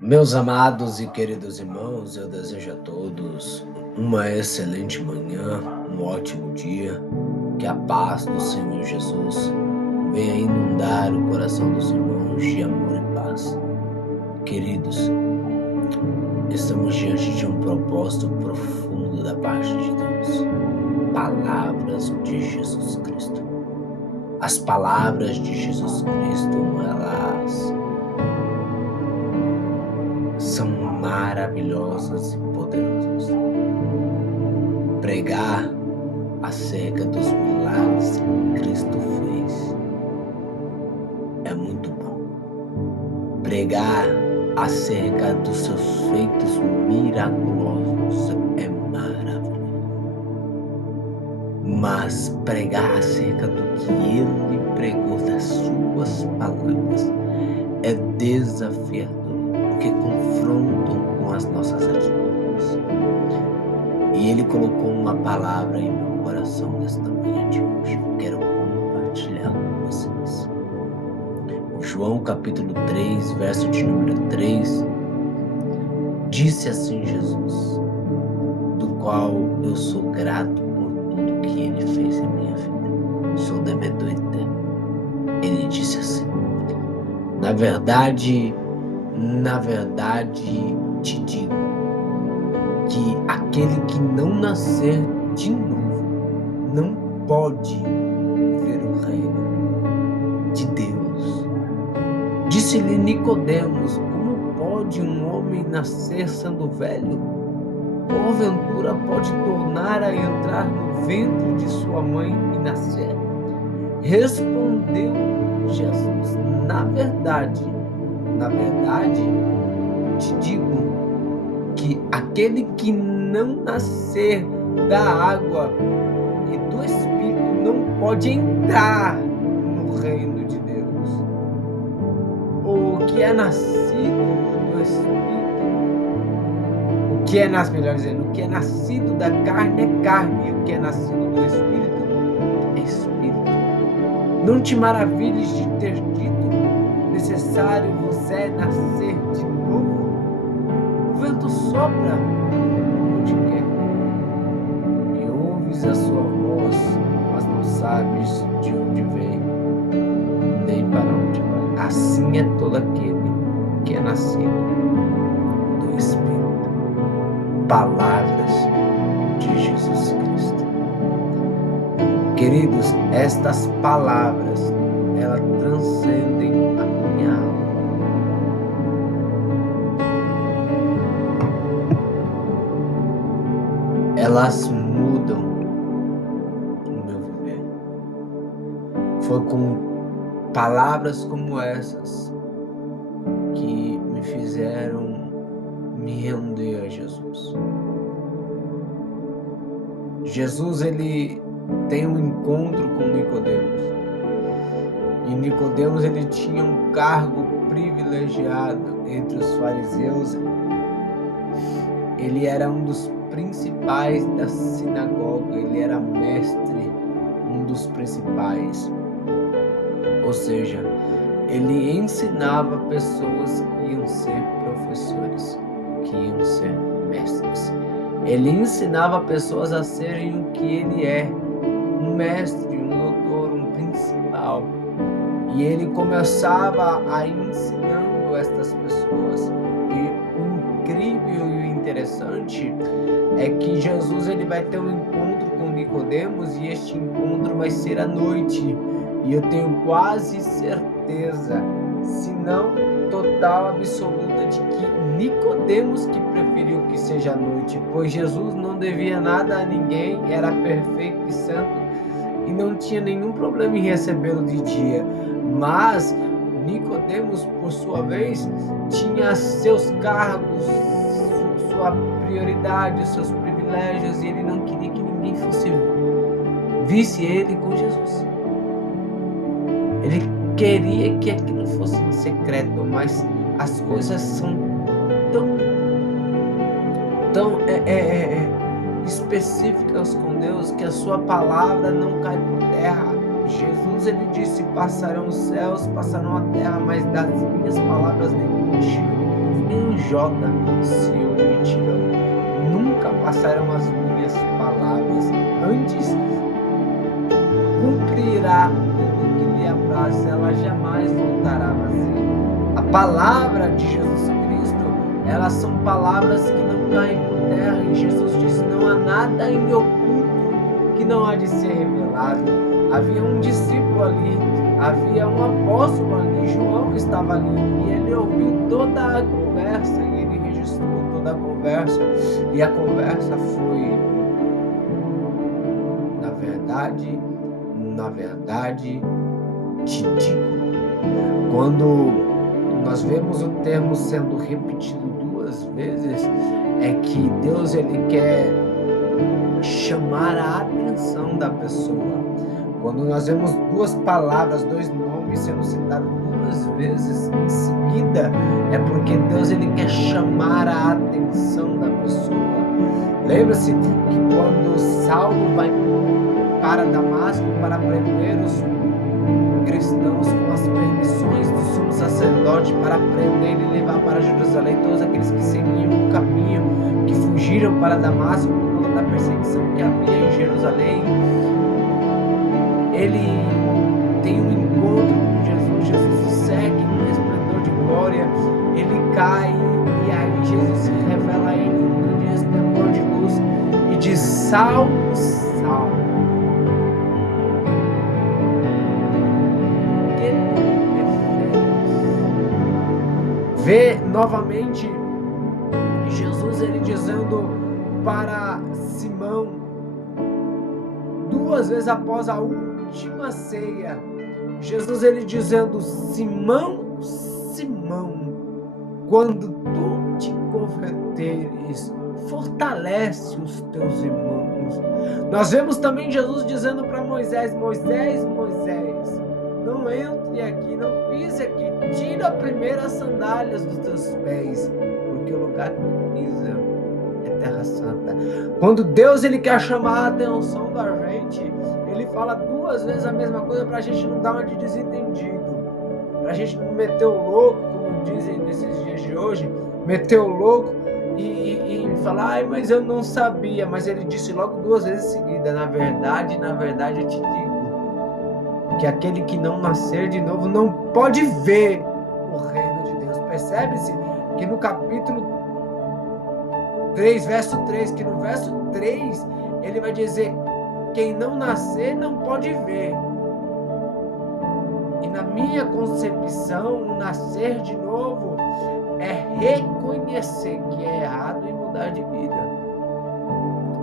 Meus amados e queridos irmãos, eu desejo a todos uma excelente manhã, um ótimo dia, que a paz do Senhor Jesus venha inundar o coração dos irmãos de amor e paz. Queridos, estamos diante de um propósito profundo da parte de Deus. Palavras de Jesus Cristo. As palavras de Jesus Cristo, elas são maravilhosas e poderosas. Pregar acerca dos milagres que Cristo fez é muito bom. Pregar acerca dos seus feitos miraculosos é maravilhoso. Mas pregar acerca do que ele pregou, das suas palavras, é desafiador, porque confrontam com as nossas atitudes. E ele colocou uma palavra em meu coração nesta manhã de hoje. Eu quero compartilhar com vocês. João capítulo 3, verso de número 3, disse assim Jesus, do qual eu sou grato por tudo que ele fez em minha vida. Sou devedor eterno. Ele disse assim, na verdade te digo, que aquele que não nascer de novo não pode ver o reino de Deus. Disse-lhe Nicodemos, como pode um homem nascer sendo velho? Porventura pode tornar a entrar no ventre de sua mãe e nascer? Respondeu Jesus, na verdade, te digo, que aquele que não nascer da água e do Espírito não pode entrar no reino de Deus. O que é nascido do Espírito, o que é nascido da carne é carne, e o que é nascido do Espírito é Espírito. Não te maravilhes de ter dito, necessário vos é nascer de novo? O vento sopra onde quer, e ouves a sua voz, mas não sabes de onde vem, nem para onde vai. Assim é todo aquele que é nascido do Espírito. Palavras de Jesus Cristo. Queridos, estas palavras, elas transcendem a minha alma. Elas mudam o meu viver. Foi com palavras como essas que me fizeram me render a Jesus. Jesus, ele tem um encontro com Nicodemos. E Nicodemos, ele tinha um cargo privilegiado entre os fariseus. Ele era um dos principais da sinagoga, ele era mestre, um dos principais. Ou seja, ele ensinava pessoas que iam ser professores, que iam ser mestres. Ele ensinava pessoas a serem o que ele é, um mestre, um doutor, um principal. E ele começava a ensinando estas pessoas. E o incrível e o interessante é que Jesus, ele vai ter um encontro com Nicodemos, e este encontro vai ser à noite. E eu tenho quase certeza, se não total, absoluta, de que Nicodemos que preferiu que seja à noite, pois Jesus não devia nada a ninguém, era perfeito e santo e não tinha nenhum problema em recebê-lo de dia. Mas Nicodemos, por sua vez, tinha seus cargos, sua prioridade, seus privilégios, e ele não queria que ninguém visse ele com Jesus. Ele queria que aquilo fosse em secreto, mas as coisas são tão específicas com Deus que a sua palavra não cai por terra. Jesus, ele disse, passarão os céus, passarão a terra, mas das minhas palavras nenhum J se omitirão. Nunca passarão as minhas palavras. Antes cumprirá tudo que lhe apraz, ela jamais voltará vazia. A palavra de Jesus Cristo, elas são palavras que não caem por terra. E Jesus disse: não há nada em oculto que não há de ser revelado. Havia um discípulo ali, havia um apóstolo ali, João estava ali, e ele ouviu toda a conversa, e ele registrou toda a conversa, e a conversa foi: na verdade, te digo. Quando nós vemos o termo sendo repetido 2 vezes, é que Deus, ele quer chamar a atenção da pessoa. Quando nós vemos 2 palavras, 2 nomes sendo citados 2 vezes em seguida, é porque Deus, ele quer chamar a atenção da pessoa. Lembra-se que quando Saulo vai para Damasco para prender os cristãos com as permissões do sumo sacerdote para prender e levar para Jerusalém todos aqueles que seguiam o caminho, que fugiram para Damasco por conta da perseguição que havia em Jerusalém, ele tem um encontro com Jesus, Jesus o segue no resplendor de glória, ele cai e aí Jesus se revela a ele em um grande resplendor de luz e diz: Saulo, Saulo, por que tu me persegues? Vê novamente Jesus, ele dizendo para Simão, 2 vezes após a última ceia, Jesus, ele dizendo: Simão, Simão, quando tu te converteres, fortalece os teus irmãos. Nós vemos também Jesus dizendo para Moisés: Moisés, Moisés, não entre aqui, não pise aqui, tira primeiro as sandálias dos teus pés, porque o lugar que tu pisa é terra santa. Quando Deus, ele quer chamar a atenção da gente, ele fala 2 vezes a mesma coisa para a gente não dar uma de desentendido, para a gente não meter o louco, como dizem nesses dias de hoje, meter o louco e falar: ai, mas eu não sabia. Mas ele disse logo 2 vezes em seguida: na verdade eu te digo que aquele que não nascer de novo não pode ver o reino de Deus. Percebe-se que no capítulo 3, verso 3, que no verso 3 ele vai dizer: quem não nascer não pode ver. E na minha concepção, o nascer de novo é reconhecer que é errado e mudar de vida.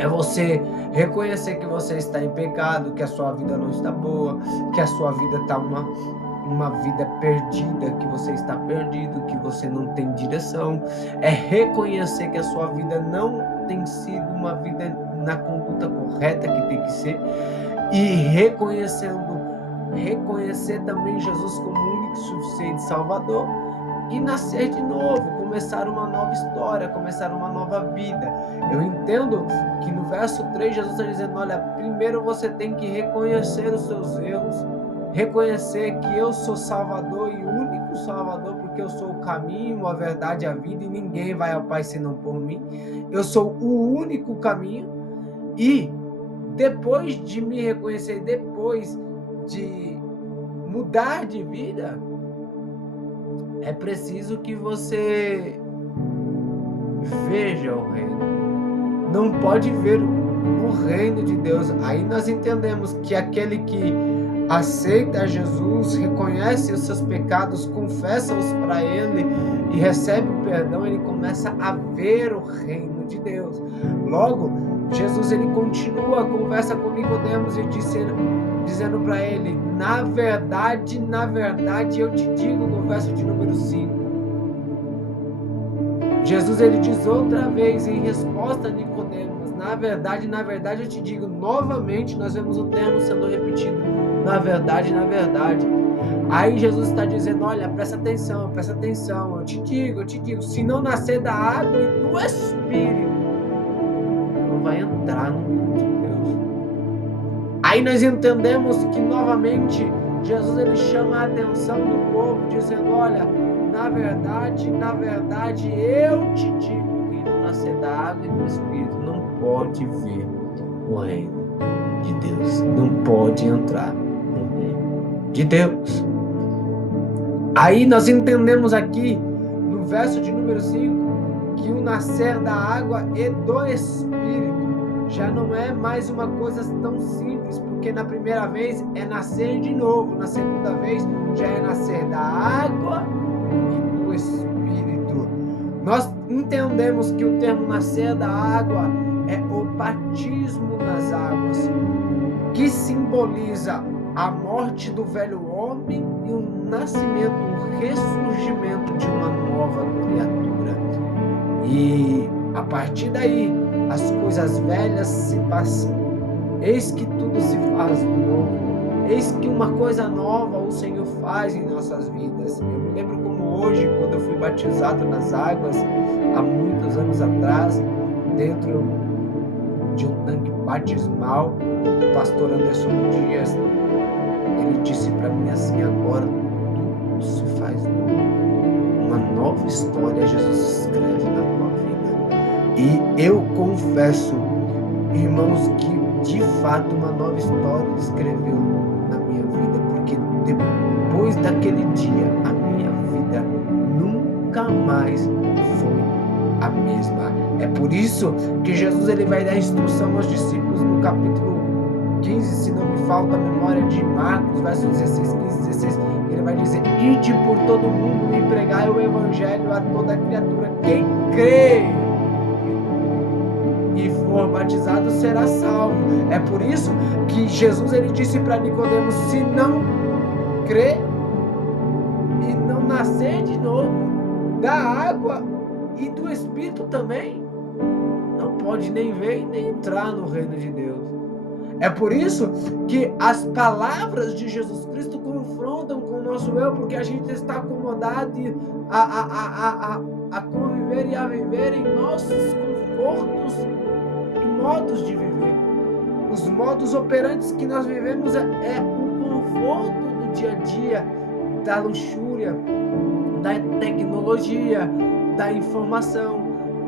É você reconhecer que você está em pecado, que a sua vida não está boa, que a sua vida está uma vida perdida, que você está perdido, que você não tem direção. É reconhecer que a sua vida não tem sido uma vida na conduta correta que tem que ser. E reconhecer também Jesus como único e suficiente Salvador, e nascer de novo, começar uma nova história, começar uma nova vida. Eu entendo que no verso 3 Jesus está dizendo: olha, primeiro você tem que reconhecer os seus erros, reconhecer que eu sou Salvador e único Salvador, porque eu sou o caminho, a verdade e a vida, e ninguém vai ao Pai senão por mim. Eu sou o único caminho. E depois de me reconhecer, depois de mudar de vida, é preciso que você veja o reino. Não pode ver o reino de Deus. Aí nós entendemos que aquele que aceita Jesus, reconhece os seus pecados, confessa-os para Ele e recebe o perdão, ele começa a ver o reino de Deus. Logo, Jesus, ele continua a conversa com Nicodemos e dizendo para ele: na verdade, eu te digo, no verso de número 5. Jesus, ele diz outra vez em resposta a Nicodemos: na verdade, eu te digo. Novamente nós vemos o termo sendo repetido: na verdade. Aí Jesus está dizendo: olha, presta atenção, eu te digo, se não nascer da água e do Espírito, não vai entrar no mundo de Deus. Aí nós entendemos que novamente Jesus, ele chama a atenção do povo, dizendo: olha, na verdade, eu te digo, quem não nascer da água e do Espírito não pode ver o reino de Deus, não pode entrar no reino de Deus. Aí nós entendemos aqui, no verso de número 5, que o nascer da água e do Espírito já não é mais uma coisa tão simples, porque na primeira vez é nascer de novo, na segunda vez já é nascer da água e do Espírito. Nós entendemos que o termo nascer da água é o batismo nas águas, que simboliza a morte do velho homem e o nascimento, o ressurgimento de uma nova criatura. E a partir daí, as coisas velhas se passam. Eis que tudo se faz novo. Eis que uma coisa nova o Senhor faz em nossas vidas. Eu me lembro como hoje, quando eu fui batizado nas águas, há muitos anos atrás, dentro de um tanque batismal, o pastor Anderson Dias, ele disse para mim assim: agora tudo se faz novo. Uma nova história Jesus escreve na tua vida. E eu confesso, irmãos, que de fato uma nova história ele escreveu na minha vida, porque depois daquele dia a minha vida nunca mais foi a mesma. É por isso que Jesus ele vai dar instrução aos discípulos no capítulo 15, se não me falta a memória, de Marcos, verso 16, 15, 16, ele vai dizer: ide por todo mundo e pregai o evangelho a toda criatura. Quem crê e for batizado será salvo. É por isso que Jesus ele disse para Nicodemos: se não crer e não nascer de novo da água e do Espírito também, não pode nem ver e nem entrar no reino de Deus. É por isso que as palavras de Jesus Cristo confrontam com o nosso eu, porque a gente está acomodado a conviver e a viver em nossos confortos e modos de viver. Os modos operantes que nós vivemos é o conforto do dia a dia, da luxúria, da tecnologia, da informação,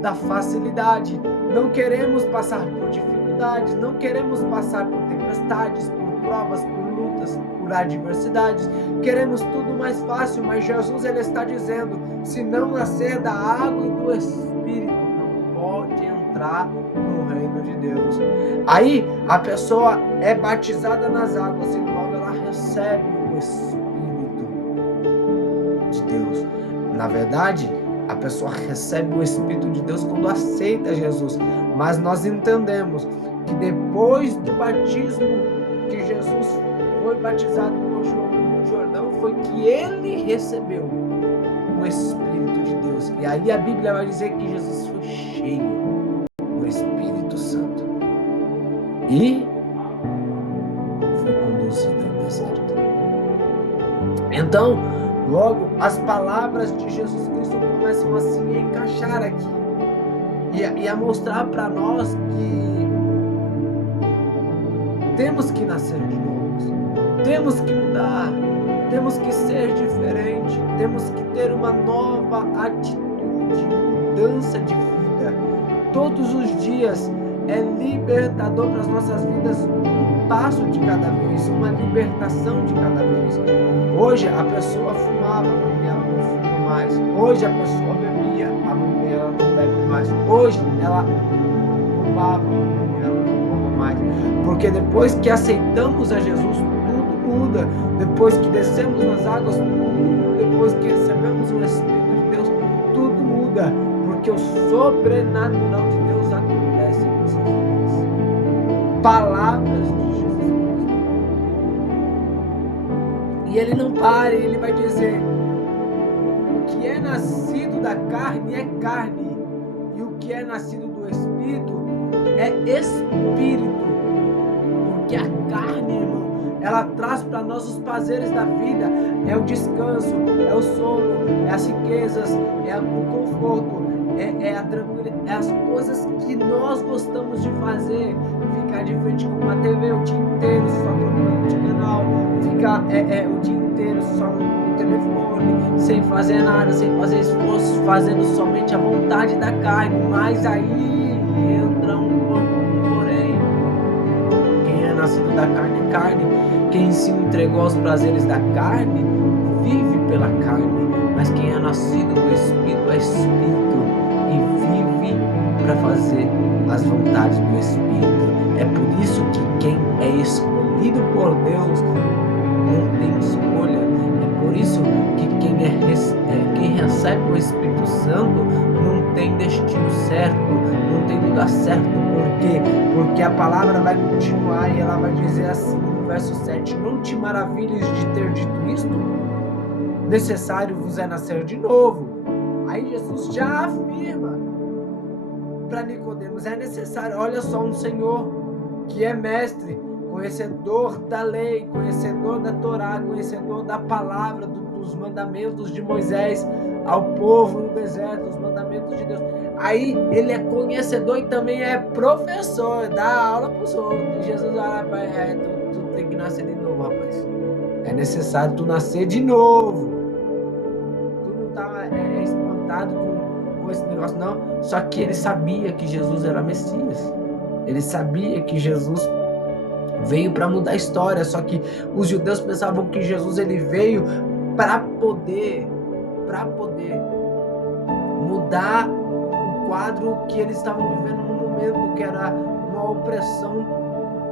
da facilidade. Não queremos passar por dificuldades, não queremos passar por tempestades, por provas, por lutas, por adversidades. Queremos tudo mais fácil, mas Jesus ele está dizendo: se não nascer da água e do Espírito, não pode entrar no reino de Deus. Aí a pessoa é batizada nas águas e logo ela recebe o Espírito de Deus. Na verdade, a pessoa recebe o Espírito de Deus quando aceita Jesus. Mas nós entendemos que depois do batismo que Jesus foi batizado por João no Jordão, foi que ele recebeu o Espírito de Deus. E aí a Bíblia vai dizer que Jesus foi cheio do Espírito Santo e foi conduzido ao deserto. Então, logo, as palavras de Jesus Cristo começam a se encaixar aqui e a mostrar para nós que temos que nascer de novo, temos que mudar, temos que ser diferente, temos que ter uma nova atitude, mudança de vida. Todos os dias é libertador para as nossas vidas, um passo de cada vez, uma libertação de cada vez. Hoje a pessoa fumava, amanhã ela não fuma mais. Hoje a pessoa bebia, amanhã ela não bebe mais. Hoje ela roubava, amanhã ela não rouba mais. Porque depois que aceitamos a Jesus, tudo muda. Depois que descemos nas águas, tudo muda. Depois que recebemos o Espírito de Deus, tudo muda. Porque o sobrenatural de Deus acontece em nossas vidas. Palavras de Jesus Cristo. E ele não para, ele vai dizer: o que é nascido da carne é carne, e o que é nascido do Espírito é Espírito. Porque a carne, irmão, ela traz para nós os prazeres da vida, é o descanso, é o sono, é as riquezas, é o conforto, é a tranquilidade, é as coisas que nós gostamos de fazer. Ficar de frente com uma TV o dia inteiro, só trocando de canal, ficar o dia inteiro só no no telefone, sem fazer nada, sem fazer esforço, fazendo somente a vontade da carne. Mas aí entra um porém. Quem é nascido da carne é carne. Quem se entregou aos prazeres da carne vive pela carne. Mas quem é nascido do Espírito é Espírito e vive para fazer as vontades do Espírito. É por isso que quem é escolhido por Deus não tem escolha. É por isso que quem recebe o Espírito Santo não tem destino certo, não tem lugar certo. Por quê? Porque a palavra vai continuar e ela vai dizer assim no verso 7: não te maravilhes de ter dito isto? Necessário vos é nascer de novo. Aí Jesus já afirma para Nicodemos: é necessário. Olha só, um Senhor que é mestre, conhecedor da lei, conhecedor da Torá, conhecedor da palavra, dos mandamentos de Moisés ao povo no deserto, os mandamentos de Deus. Aí ele é conhecedor e também é professor, dá aula para os outros. E Jesus olha para tu tem que nascer de novo, rapaz. É necessário tu nascer de novo. Tu não tá espantado com esse negócio, não. Só que ele sabia que Jesus era Messias. Ele sabia que Jesus veio para mudar a história, só que os judeus pensavam que Jesus ele veio para poder mudar o quadro que eles estavam vivendo no momento, que era uma opressão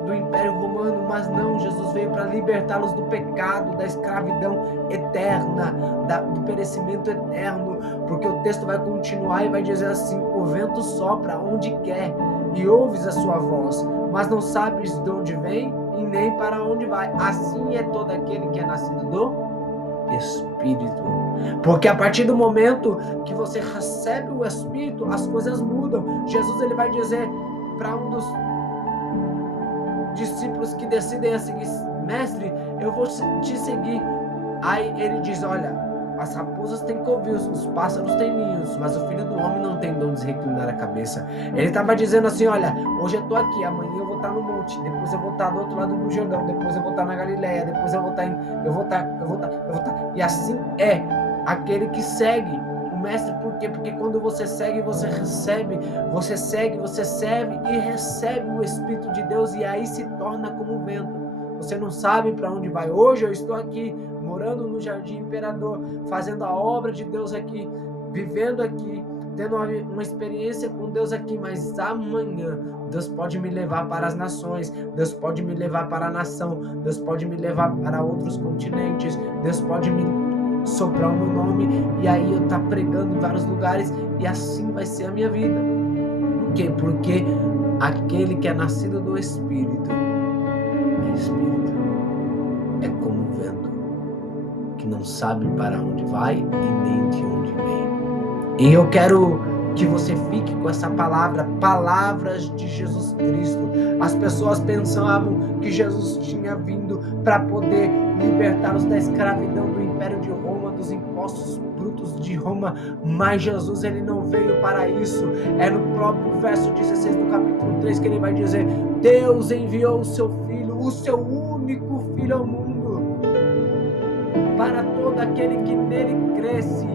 do Império Romano. Mas não, Jesus veio para libertá-los do pecado, da escravidão eterna, do perecimento eterno, porque o texto vai continuar e vai dizer assim: o vento sopra onde quer e ouves a sua voz, mas não sabes de onde vem e nem para onde vai. Assim é todo aquele que é nascido do Espírito. Porque a partir do momento que você recebe o Espírito, as coisas mudam. Jesus ele vai dizer para um dos discípulos que decidem a seguir: mestre, eu vou te seguir. Aí ele diz: olha, as raposas têm covis, os pássaros têm ninhos, mas o Filho do Homem não tem dom de reclinar a cabeça. Ele estava dizendo assim: olha, hoje eu estou aqui, amanhã eu vou estar no monte, depois eu vou estar do outro lado do Jordão, depois eu vou estar na Galileia, depois eu vou estar. E assim é aquele que segue o mestre. Por quê? Porque quando você segue, você recebe, você segue, você serve e recebe o Espírito de Deus, e aí se torna como o vento. Você não sabe para onde vai. Hoje eu estou aqui, morando no Jardim Imperador, fazendo a obra de Deus aqui, vivendo aqui, tendo uma experiência com Deus aqui, mas amanhã Deus pode me levar para as nações, Deus pode me levar para a nação, Deus pode me levar para outros continentes, Deus pode me soprar o meu nome e aí eu estar pregando em vários lugares, e assim vai ser a minha vida. Por quê? Porque aquele que é nascido do Espírito é Espírito, é como o vento, que não sabe para onde vai e nem de onde vem. E eu quero que você fique com essa palavra, palavras de Jesus Cristo. As pessoas pensavam que Jesus tinha vindo para poder libertá-los da escravidão do Império de Roma, dos impostos brutos de Roma, mas Jesus ele não veio para isso. É no próprio verso 16 do capítulo 3 que ele vai dizer: Deus enviou o seu Filho, o seu único Filho ao mundo, para todo aquele que nele cresce,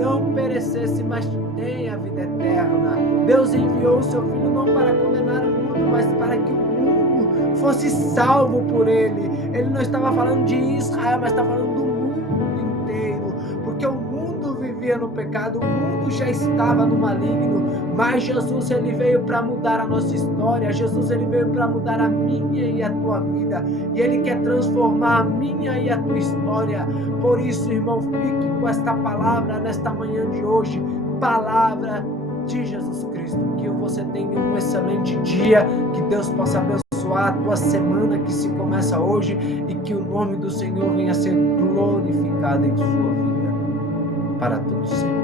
não perecesse, mas tenha a vida eterna. Deus enviou o seu Filho não para condenar o mundo, mas para que o mundo fosse salvo por ele. Ele não estava falando de Israel, mas estava falando do mundo inteiro, porque o mundo vivia no pecado, o mundo já estava no maligno, mas Jesus ele veio para mudar a nossa história. Jesus ele veio para mudar a minha e a tua vida, e ele quer transformar a minha e a tua história. Por isso, irmão, fique com esta palavra nesta manhã de hoje, palavra de Jesus Cristo. Que você tenha um excelente dia, que Deus possa abençoar a tua semana que se começa hoje, e que o nome do Senhor venha a ser glorificado em sua vida para todos sempre.